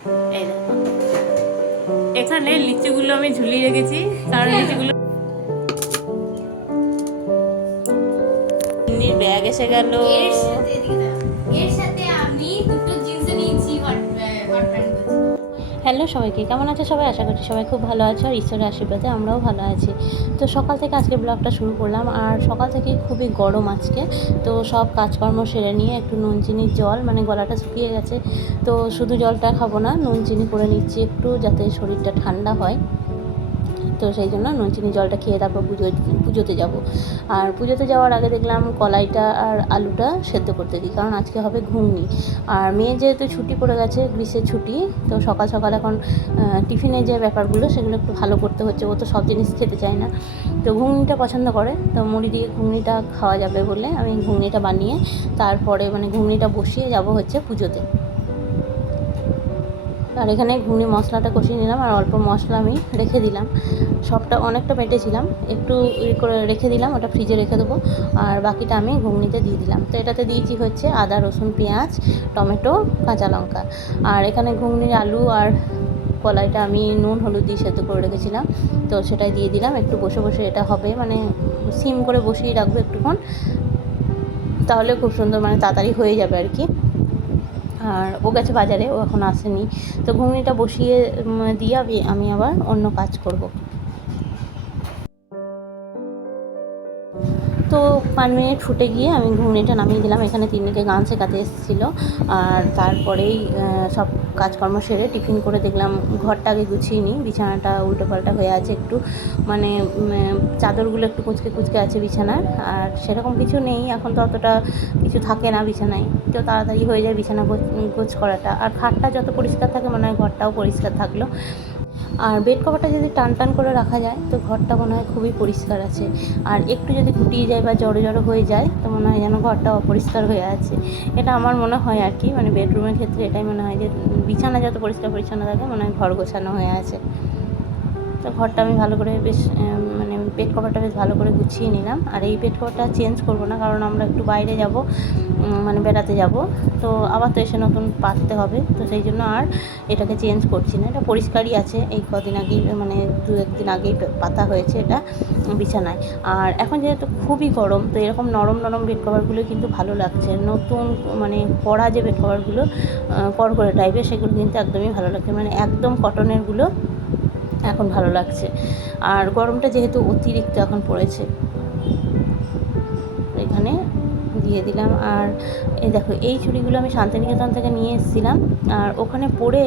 এই দেখো, এখানে লিচুগুলো আমি ঝুলিয়ে রেখেছি, কারণ লিচুগুলো ব্যাগ এসে গেল। এর সাথে আমি দুটো জিন্স নিয়েছি হট প্যান্ট। হ্যালো সবাইকে, কেমন আছে সবাই? আশা করছি সবাই খুব ভালো আছে আর ঈশ্বরের আশীর্বাদে আমরাও ভালো আছি। তো সকাল থেকে আজকে ব্লগটা শুরু করলাম, আর সকাল থেকে খুবই গরম আজকে। তো সব কাজকর্ম সেরে নিয়ে একটু নুন চিনির জল, মানে গলাটা শুকিয়ে গেছে, তো শুধু জলটা খাবো না, নুন চিনি করে নিচ্ছি একটু, যাতে শরীরটা ঠান্ডা হয়। তো সেই জন্য নুন চিনি জলটা খেয়ে তারপর পুজোতে যাব। আর পুজোতে যাওয়ার আগে দেখলাম কলাইটা আর আলুটা সেদ্ধ করতে দিই, কারণ আজকে হবে ঘুগনি। আর মেয়ে যেহেতু ছুটি পড়ে গেছে, গ্রীষ্মের ছুটি, তো সকাল সকাল এখন টিফিনের যে ব্যাপারগুলো সেগুলো একটু ভালো করতে হচ্ছে, ও তো সব জিনিস খেতে চায় না, তো ঘুগনিটা পছন্দ করে, তো মুড়ি দিয়ে ঘুগনিটা খাওয়া যাবে বলে আমি ঘুগনিটা বানিয়ে তারপরে মানে ঘুগনিটা বসিয়ে যাব হচ্ছে পুজোতে। আর এখানে ঘুগনি মশলাটা কষিয়ে নিলাম, আর অল্প মশলা আমি রেখে দিলাম, সবটা অনেকটা বেটেছিলাম, একটু করে রেখে দিলাম, ওটা ফ্রিজে রেখে দেবো, আর বাকিটা আমি ঘুগনিতে দিয়ে দিলাম। তো এটাতে দিয়েছি হচ্ছে আদা রসুন পেঁয়াজ টমেটো কাঁচা লঙ্কা। আর এখানে ঘুগনির আলু আর কলাইটা আমি নুন হলুদ দিয়ে সেদ্ধ করে রেখেছিলাম, তো সেটাই দিয়ে দিলাম। একটু বসে বসে এটা হবে, মানে সিম করে বসিয়ে রাখবো একটুক্ষণ, তাহলে খুব সুন্দর মানে তাড়াতাড়ি হয়ে যাবে আর কি। আর ও গেছে বাজারে, ও এখন আসেনি, তো ঘুগনিটা বসিয়ে দিয়ে আমি আবার অন্য কাজ করব। তো 5 মিনিট ফুটে গিয়ে আমি ঘুগনিটা নামিয়ে দিলাম। এখানে তিন্নিকে গান শেখাতে এসেছিলো, আর তারপরেই সব কাজকর্ম সেরে টিফিন করে দেখলাম ঘরটা আগে গুছিয়ে নিই, বিছানাটা উল্টোপাল্টা হয়ে আছে একটু, মানে চাদরগুলো একটু কুঁচকে কুঁচকে আছে বিছানার, আর সেরকম কিছু নেই এখন, তো অতটা কিছু থাকে না বিছানায়, তো তাড়াতাড়ি হয়ে যায় বিছানা গোছ করাটা। আর খাটটা যত পরিষ্কার থাকে মনে হয় ঘরটাও পরিষ্কার থাকলো। আর বেড কভারটা যদি টান টান করে রাখা যায় তো ঘরটা মনে হয় খুবই পরিষ্কার আছে, আর একটু যদি গুটিয়ে যায় বা জড়ো জড়ো হয়ে যায় তো মনে হয় যেন ঘরটা অপরিষ্কার হয়ে আছে। এটা আমার মনে হয় আর কি, মানে বেডরুমের ক্ষেত্রে এটাই মনে হয় যে বিছানা যত পরিষ্কার পরিচ্ছন্ন থাকে মনে হয় ঘর গোছানো হয়ে আছে। তো ঘরটা আমি ভালো করে বেশ মানে বেড কভারটা বেশ ভালো করে গুছিয়ে নিলাম। আর এই বেড কভারটা চেঞ্জ করবো না, কারণ আমরা একটু বাইরে যাব, মানে বেড়াতে যাব, তো আবার তো এসে নতুন পাততে হবে, তো সেই জন্য আর এটাকে চেঞ্জ করছি না, এটা পরিষ্কারই আছে। এই কদিন আগেই মানে 2-1 দিন আগেই পাতা হয়েছে এটা বিছানায়। আর এখন যেহেতু খুবই গরম, তো এরকম নরম নরম বেড কভারগুলো কিন্তু ভালো লাগছে, নতুন মানে পরা যে বেড কভারগুলো কড়কড়ে টাইপের, সেগুলো কিন্তু একদমই ভালো লাগছে, মানে একদম কটনেরগুলো এখন ভালো লাগছে। আর গরমটা যেহেতু অতিরিক্ত এখন পড়েছে, এখানে দিয়ে দিলাম। আর এই দেখো, এই চুড়িগুলো আমি শান্তিনিকেতন থেকে নিয়ে এসেছিলাম, আর ওখানে পরে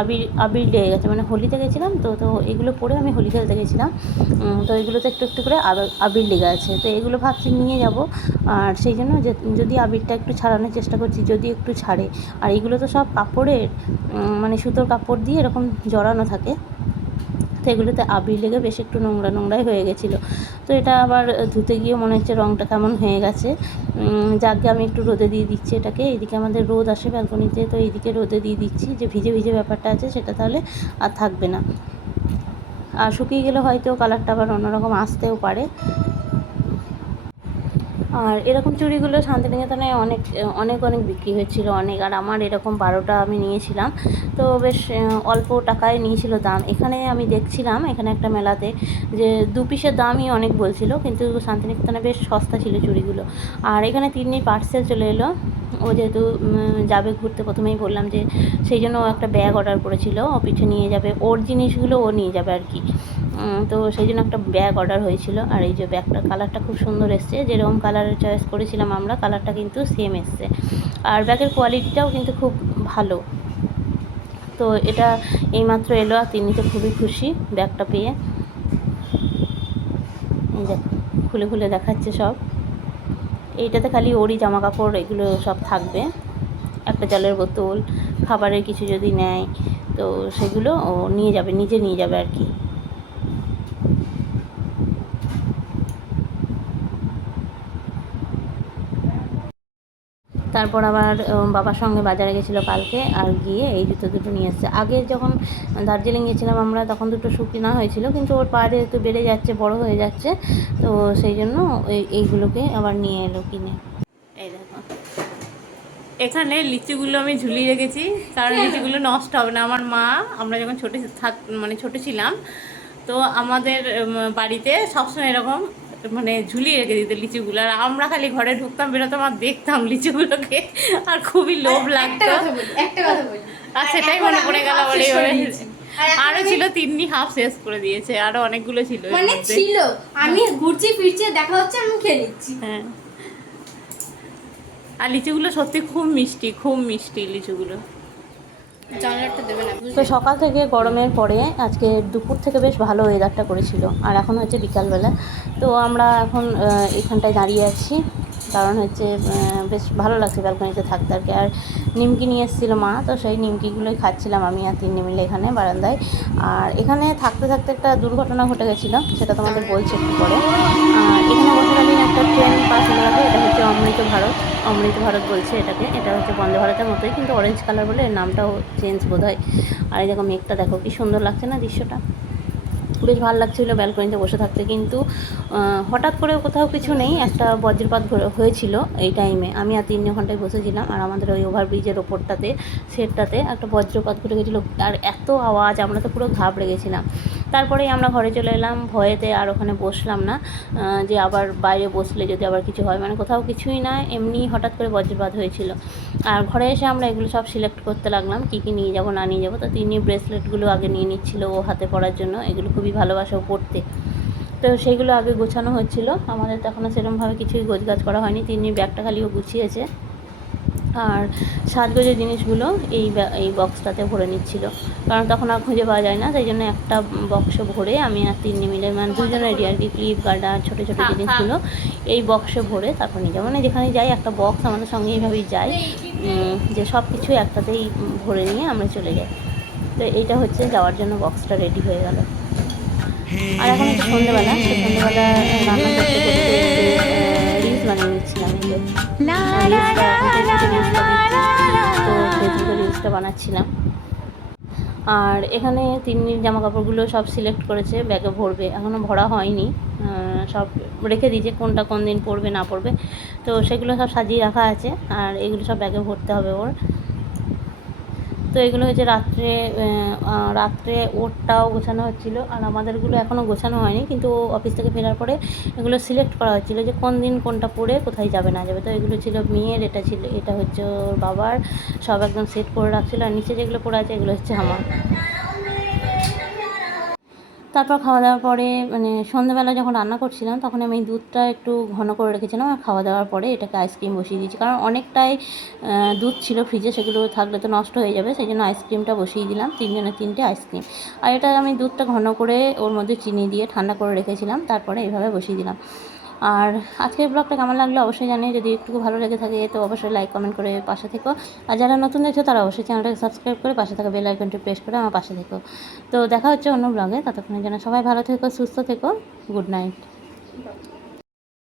আবির আবির লেগে গেছে, মানে হোলিতে গেছিলাম, তো এগুলো পরে আমি হোলি খেলতে গেছিলাম, তো এগুলোতে একটু একটু করে আবির লেগে আছে, তো এগুলো ভাবছি নিয়ে যাব। আর সেই জন্য যদি আবিরটা একটু ছাড়ানোর চেষ্টা করছি, যদি একটু ছাড়ে। আর এগুলো তো সব কাপড়ের, মানে সুতোর কাপড় দিয়ে এরকম জড়ানো থাকে, তো এগুলোতে আবির লেগে বেশ একটু নোংরা নোংরাই হয়ে গেছিলো। তো এটা আবার ধুতে গিয়ে মনে হচ্ছে রঙটা কেমন হয়ে গেছে। যাকে আমি একটু রোদে দিয়ে দিচ্ছি এটাকে, এইদিকে আমাদের রোদ আসে ব্যালকনিতে, তো এইদিকে রোদে দিয়ে দিচ্ছি, যে ভিজে ভিজে ব্যাপারটা আছে সেটা তাহলে আর থাকবে না। আর শুকিয়ে গেলে হয়তো কালারটা আবার অন্যরকম আসতেও পারে। আর এরকম চুড়িগুলো শান্তিনিকেতনে অনেক অনেক অনেক বিক্রি হচ্ছিল অনেক, আর আমার এরকম 12টা আমি নিয়েছিলাম, তো বেশ অল্প টাকায় নিয়েছিল দাম। এখানে আমি দেখছিলাম এখানে একটা মেলাতে যে 2 পিসের দামই অনেক বলছিল, কিন্তু শান্তিনিকেতনে বেশ সস্তা ছিল চুড়িগুলো। আর এখানে তিন্নির পার্সেল চলে এলো, ও যেহেতু যাবে ঘুরতে, প্রথমেই বললাম যে সেই জন্য ও একটা ব্যাগ অর্ডার করেছিল, ও পিঠে নিয়ে যাবে, ওর জিনিসগুলো ও নিয়ে যাবে আর কি। তো সেই জন্য একটা ব্যাগ অর্ডার হয়েছিল, আর এই যে ব্যাগটার কালারটা খুব সুন্দর এসছে, যেরকম কালারের চয়েস করেছিলাম আমরা, কালারটা কিন্তু সেম এসছে, আর ব্যাগের কোয়ালিটিটাও কিন্তু খুব ভালো। তো এটা এইমাত্র এলো, আর তিনি তো খুবই খুশি ব্যাগটা পেয়ে। এই দেখ, খুলে খুলে দেখাচ্ছে সব। এইটাতে খালি ওরই জামা কাপড় এগুলো সব থাকবে, একটা জলের বোতল, খাবারের কিছু যদি নেয় তো সেগুলো ও নিয়ে যাবে, নিজে নিয়ে যাবে আর কি। তারপর আবার বাবার সঙ্গে বাজারে গেছিলো কালকে, আর গিয়ে এই জুতো দুটো নিয়ে এসেছে। আগে যখন দার্জিলিং গেছিলাম আমরা তখন দুটো শুকনা হয়েছিল, কিন্তু ওর পা যেহেতু বেড়ে যাচ্ছে, বড় হয়ে যাচ্ছে, তো সেই জন্য এইগুলোকে আবার নিয়ে এলো কিনে। এই দেখো, এখানে লিচুগুলো আমি ঝুলিয়ে রেখেছি, কারণ লিচুগুলো নষ্ট হবে না। আমার মা, আমরা যখন ছোট ছিলাম, তো আমাদের বাড়িতে সবসময় এরকম মানে ঝুলিয়ে রেখে দিত লিচুগুলো, আর আমরা খালি ঘরে ঢুকতাম, বেরোতাম আর দেখতাম লিচুগুলোকে, আর খুবই লোভ লাগতো। একটা কথা বলি, আর সেটাই মনে পড়ে গেল বলে আরো ছিল, তিন্নি হাফ শেষ করে দিয়েছে, আরো অনেকগুলো ছিল এর মানে মধ্যে। ছিল, আমি ঘুরছি ফিরছি দেখা হচ্ছে আমি খেয়ে নিচ্ছি। হ্যাঁ, আর লিচুগুলো সত্যি খুব মিষ্টি, খুব মিষ্টি লিচুগুলো। জানলাটা দেবে না তো সকাল থেকে গরমের পরে আজকে দুপুর থেকে বেশ ভালো ওয়েদারটা করেছিল, আর এখন হচ্ছে বিকালবেলা। তো আমরা এখন এখানটায় দাঁড়িয়ে আছি, কারণ হচ্ছে বেশ ভালো লাগছে ব্যালকনিতে থাকতে আর কি। আর নিমকি নিয়ে এসেছিলো মা, তো সেই নিমকিগুলোই খাচ্ছিলাম আমি আর তিন্নি মিলে এখানে বারান্দায়। আর এখানে থাকতে থাকতে একটা দুর্ঘটনা ঘটে গেছিলো, সেটা তোমাদের বলছি একটু পরে। আর এখানে বছরকালীন একটা ট্রেন পাস হয়ে গেছে, এটা হচ্ছে অমৃত ভারত। অমৃত ভারত বলছে এটাকে, এটা হচ্ছে বন্দে ভারতের মতোই, কিন্তু অরেঞ্জ কালার বলে এর নামটাও চেঞ্জ বোধ হয়। আর এই দেখো মেঘটা দেখো কি সুন্দর লাগছে না দৃশ্যটা, বেশ ভালো লাগছিলো ব্যালকনিতে বসে থাকতে। কিন্তু হঠাৎ করে কোথাও কিছু নেই, একটা বজ্রপাত হয়েছিল এই টাইমে। আমি আর 3 ঘন্টায় বসেছিলাম, আর আমাদের ওই ওভারব্রিজের ওপরটাতে সেটটাতে একটা বজ্রপাত ঘটে গেছিলো, আর এত আওয়াজ, আমরা তো পুরো ঘাবড়ে গেছিলাম। তারপরেই আমরা ঘরে চলে এলাম ভয়েতে, আর ওখানে বসলাম না, যে আবার বাইরে বসলে যদি আবার কিছু হয়, মানে কোথাও কিছুই না, এমনি হঠাৎ করে বজ্রপাত হয়েছিল। আর ঘরে এসে আমরা এগুলো সব সিলেক্ট করতে লাগলাম, কী কী নিয়ে যাবো না নিয়ে যাবো। তো তিনি ব্রেসলেটগুলো আগে নিয়ে নিচ্ছিল ও হাতে পরার জন্য, এগুলো খুবই ভালোবাসে ও পড়তে। তো সেইগুলো আগে গোছানো হচ্ছিলো, আমাদের তো এখনও সেরকমভাবে কিছুই গোছগাছ করা হয়নি। তিনি ব্যাগটা খালিও গুছিয়েছে, আর সাজগোজের জিনিসগুলো এই বক্সটাতে ভরে নিচ্ছিল, কারণ তখন আর খুঁজে পাওয়া যায় না। তাই জন্য একটা বক্স ভরে আমি আর তিন্নি মিলে, মানে দুজনেরই আর কি, ক্লিপ গার্ডার ছোটো ছোটো জিনিসগুলো এই বক্সে ভরে তারপর নিয়ে যাবো। মানে যেখানে যাই একটা বক্স আমাদের সঙ্গে এইভাবেই যাই, যে সব কিছুই একটাতেই ভরে নিয়ে আমরা চলে যাই। তো এইটা হচ্ছে যাওয়ার জন্য বক্সটা রেডি হয়ে গেল। আর এখন একটু সন্ধ্যেবেলা, তো সন্ধ্যেবেলা রান্না করতে করতে রিলস বানিয়ে নিচ্ছিলাম, তো ফেসবুকে রিলসটা বানাচ্ছিলাম। আর এখানে তিন্নির জামা কাপড়গুলো সব সিলেক্ট করেছে, ব্যাগে ভরবে, এখনও ভরা হয়নি, সব রেখে দিয়েছে কোনটা কোন দিন পরবে না পরবে, তো সেগুলো সব সাজিয়ে রাখা আছে, আর এগুলো সব ব্যাগে ভরতে হবে ওর। তো এগুলো হচ্ছে রাত্রে ওরটাও গোছানো হচ্ছিলো, আর আমাদেরগুলো এখনও গোছানো হয়নি, কিন্তু ও অফিস থেকে ফেরার পরে এগুলো সিলেক্ট করা হচ্ছিলো যে কোন দিন কোনটা পরে কোথায় যাবে না যাবে। তো এগুলো ছিল মেয়ের, এটা হচ্ছে ওর বাবার, সব একদম সেট করে রাখছিলো। আর নিচে যেগুলো পরে আছে এগুলো হচ্ছে আমার। তারপর খাওয়া দাওয়ার পরে, মানে সন্ধ্যাবেলা যখন রান্না করছিলাম তখন আমি দুধটা একটু ঘন করে রেখেছিলাম, আর খাওয়া দাওয়ার পরে এটাকে আইসক্রিম বসিয়ে দিয়েছি, কারণ অনেকটাই দুধ ছিল ফ্রিজে, সেগুলো থাকলে তো নষ্ট হয়ে যাবে, সেই জন্য আইসক্রিমটা বসিয়ে দিলাম, 3 জনের 3টে আইসক্রিম। আর এটা আমি দুধটা ঘন করে ওর মধ্যে চিনি দিয়ে ঠান্ডা করে রেখেছিলাম, তারপরে এইভাবে বসিয়ে দিলাম। আর আজকের ব্লগটা কেমন লাগলো অবশ্যই জানিয়ে, যদি একটু ভালো লেগে থাকে তো অবশ্যই লাইক কমেন্ট করে পাশে থেকো, আর যারা নতুন দেখছো তারা অবশ্যই চ্যানেলটাকে সাবস্ক্রাইব করে পাশে থাকা বেল আইকনটি প্রেস করে আমার পাশে থেকো। তো দেখা হচ্ছে অন্য ব্লগে, ততক্ষণের জন্য সবাই ভালো থেকো, সুস্থ থেকো, গুড নাইট।